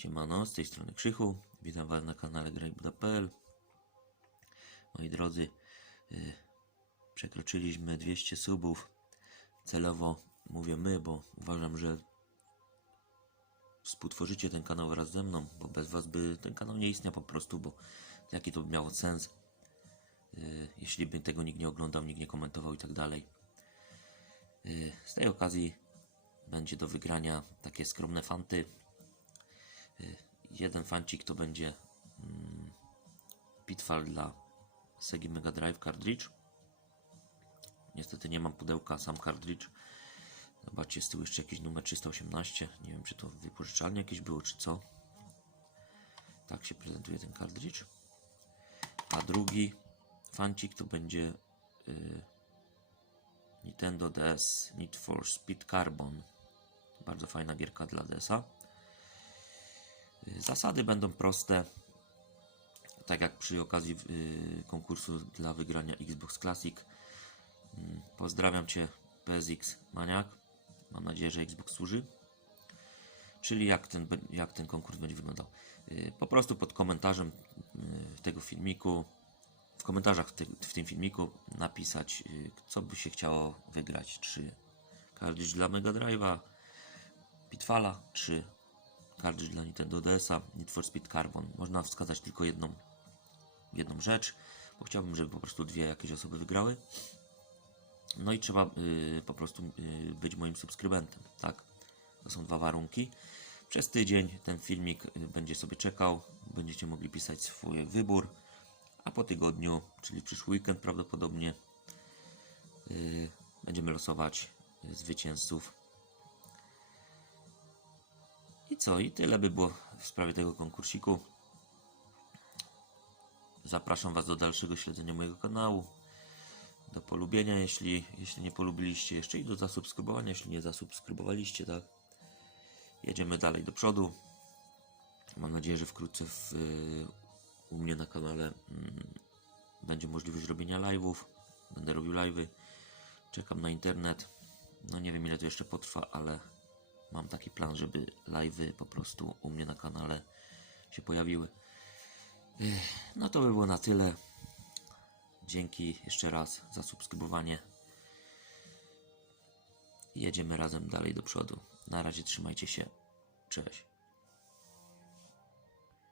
Siemano, z tej strony Krzychu. Witam Was na kanale grajbuda.pl Moi drodzy, y, przekroczyliśmy 200 subów. Celowo mówię my, bo uważam, że współtworzycie ten kanał wraz ze mną, bo bez Was by ten kanał nie istniał po prostu, bo jaki to by miało sens, y, jeśli by tego nikt nie oglądał, nikt nie komentował i tak dalej. Y, Z tej okazji będzie do wygrania takie skromne fanty. Y, Jeden fancik to będzie mm, Pitfall dla Segi Mega Drive Cartridge. Niestety nie mam pudełka, sam cartridge. Zobaczcie, z tyłu jeszcze jakiś numer 318. Nie wiem, czy to wypożyczalnie jakieś było, czy co. Tak się prezentuje ten cartridge. A drugi fancik to będzie y, Nintendo DS Need for Speed Carbon. Bardzo fajna gierka dla DS-a. Zasady będą proste. Tak jak przy okazji y, konkursu dla wygrania Xbox Classic. Mm, Pozdrawiam Cię PSX Maniak. Mam nadzieję, że Xbox służy. Czyli jak ten, jak ten konkurs będzie wyglądał. Y, Po prostu pod komentarzem y, tego filmiku, w komentarzach w, ty, w tym filmiku napisać, co by się chciało wygrać. Czy cartridge dla Mega Drive'a, Pitfalla, czy cartridge dla Nintendo DS-a, Need for Speed Carbon. Można wskazać tylko jedną, jedną rzecz, bo chciałbym, żeby po prostu dwie jakieś osoby wygrały. No i trzeba y, po prostu y, być moim subskrybentem, tak? To są dwa warunki. Przez tydzień ten filmik y, będzie sobie czekał, będziecie mogli pisać swój wybór, a po tygodniu, czyli przyszły weekend prawdopodobnie, y, będziemy losować y, zwycięzców. Co? I tyle by było w sprawie tego konkursiku. Zapraszam Was do dalszego śledzenia mojego kanału do polubienia, jeśli, jeśli nie polubiliście jeszcze i do zasubskrybowania, jeśli nie zasubskrybowaliście, tak? Jedziemy dalej do przodu. Mam nadzieję, że wkrótce w, u mnie na kanale mm, będzie możliwość robienia live'ów. Będę robił live'y. Czekam na internet. No nie wiem ile to jeszcze potrwa, ale mam taki plan, żeby live'y po prostu u mnie na kanale się pojawiły. No to by było na tyle. Dzięki jeszcze raz za subskrybowanie. Jedziemy razem dalej do przodu. Na razie trzymajcie się. Cześć.